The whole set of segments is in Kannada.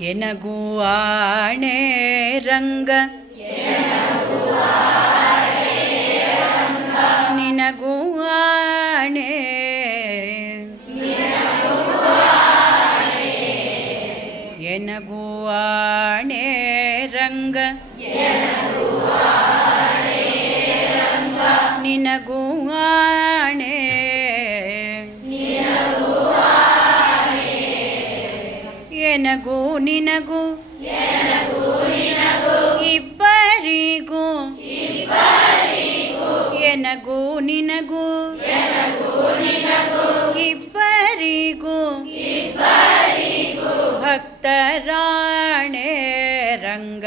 ಎನಗೂ ಆಣೆ ರಂಗ ನಿನಗೂ ಆಣೆ ಎನಗೂ ಆಣೆ ರಂಗ ನಿನಗೂ ಆಣೆ ಎನಗೂ ನಿನಗೂ ಇಬ್ಬರಿಗೂ ಎನಗೂ ನಿನಗೂ ಇಬ್ಬರಿಗೂ ಭಕ್ತರಾಣೆ ರಂಗ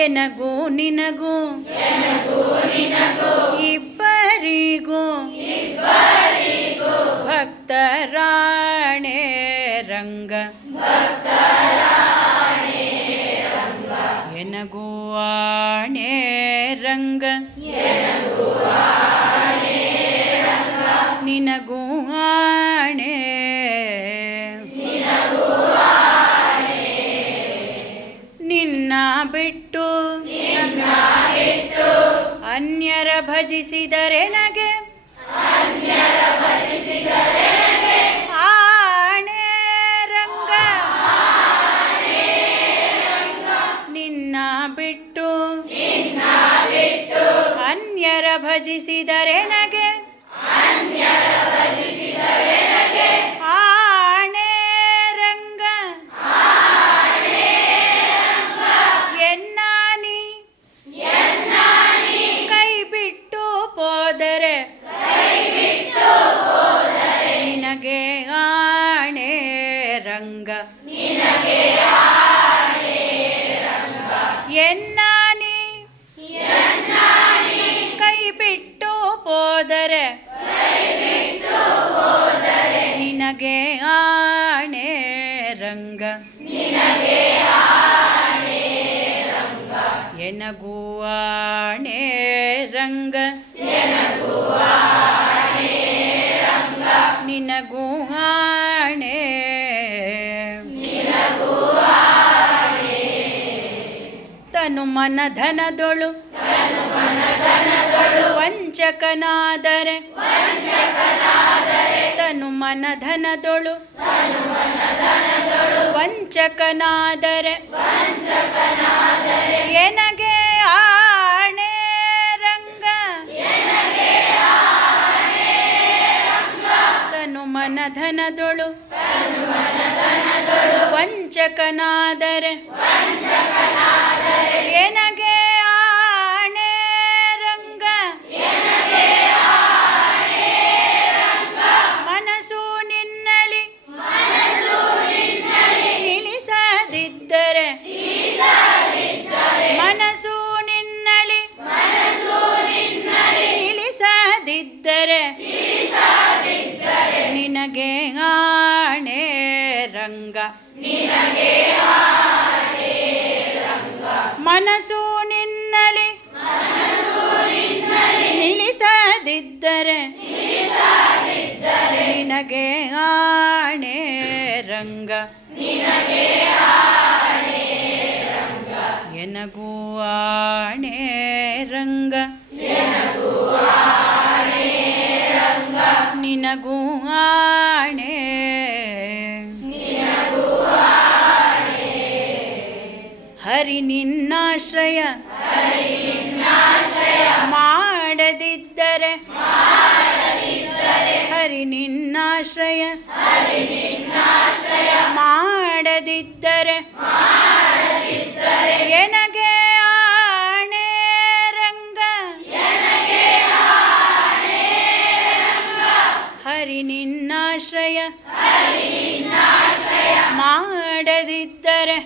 ಎನಗೂ ನಿನಗೂ ಇಬ್ಬರಿಗೂ ಭಕ್ತರಾಣೆ ರಂಗ ಎನಗೂ ಆಣೆ ರಂಗ ನಿನಗೂ ಆಣೆ ನಿನ್ನ ಬಿಟ್ಟು ಅನ್ಯರ ಭಜಿಸಿದರೆ ನಗೆ ಆಣೆ ರಂಗ ನಿನ್ನ ಬಿಟ್ಟು ಅನ್ಯರ ಭಜಿಸಿದರೆ ನಗೆ ಆಣೆ ರಂಗ ಎನ್ನಾನಿ ಕೈ ಬಿಟ್ಟು ಹೋದರೆ ನಿನಗೆ ಆಣೆ ರಂಗ ಎನ್ನಾನಿ ಕೈ ಬಿಟ್ಟು ಹೋದರೆ ನಿನಗೆ ಆಣೆ ರಂಗ ಎನಗೂ ಆಣೆ ರಂಗ ನಿನಗೂ ಆಣೆ ತನು ಮನ ಧನದೊಳು ವಂಚಕನಾದರೆ ತನು ಮನ ಧನದೊಳು ವಂಚಕನಾದರೆ ಎನಗೆ ಆಣೆ ರಂಗ ತನು ಮನ ಧನದೊಳು ವಂಚಕನಾದರೆ ಎನಗೆ ಆಣೆ ರಂಗ ಮನಸ್ಸು ನಿನ್ನಲಿ ನಿಲ್ಲಿಸದಿದ್ದರೆ ಮನಸ್ಸು ನಿನ್ನಲಿ ನಿಲ್ಲಿಸದಿದ್ದರೆ ನಿನಗೆ ಆಣೆ ರಂಗ ಮನಸ್ಸು ನಿನ್ನಲಿ ನಿಲ್ಲಿಸದಿದ್ದರೆ ನಿನಗೆ ಆಣೆ ರಂಗ ಎನಗೂ ಆಣೆ ರಂಗ ನಿನಗೂ ಆಣೆ ಹರಿ ನಿನ್ನಾಶ್ರಯ ಮಾಡದಿದ್ದರೆ ಹರಿ ನಿನ್ನಾಶ್ರಯ ಮಾಡದಿದ್ದರೆ ಎನಗೆ ಆಣೆ ರಂಗ ಹರಿ ನಿನ್ನಾಶ್ರಯ ಮಾಡದಿದ್ದರೆ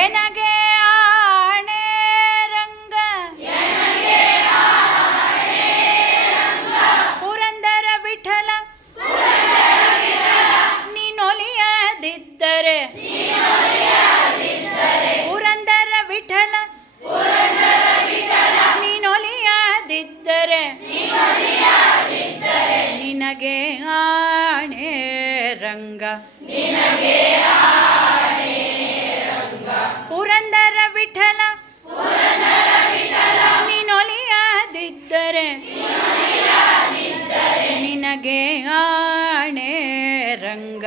ಎನಗೆ ಆಣೆ ರಂಗ ಪುರಂದರ ವಿಠಲ ನೀನೊಲಿಯದಿದ್ದರೆ ಪುರಂದರ ವಿಠಲ ನೀನೊಲಿಯದಿದ್ದರೆ ನಿನ ನಿನಗೆ ಆಣೆ ರಂಗ ಪುರಂದರ ವಿಠಲ ನೀನೊಲಿಯದಿದ್ದರೆ ನಿನಗೆ ಆಣೆ ರಂಗ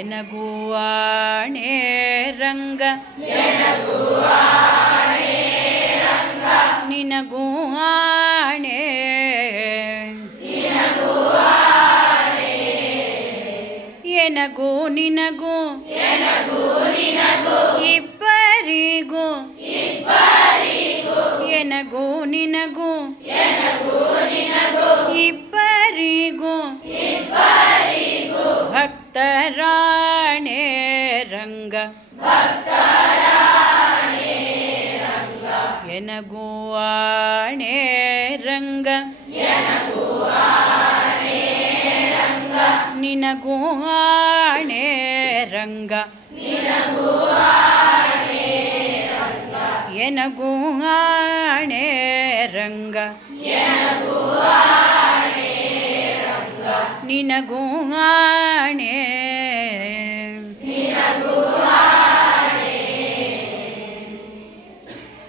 ಎನಗೂ ಆಣೆ ರಂಗ ನಿನಗೂ ಆಣೆ ಎನಗೂ ನಿನಗೂ ಇಬ್ಬರಿಗೂ ಎನಗೂ ನಿನಗೂ ಇಬ್ಬರಿಗೂ ಭಕ್ತರಾಣೆ ರಂಗ ಎನಗೂ ಆಣೆ ರಂಗ ನಿನಗೂ ಆಣೆ ರಂಗ ಎನಗೂ ಆಣೆ ರಂಗ ನಿನಗೂ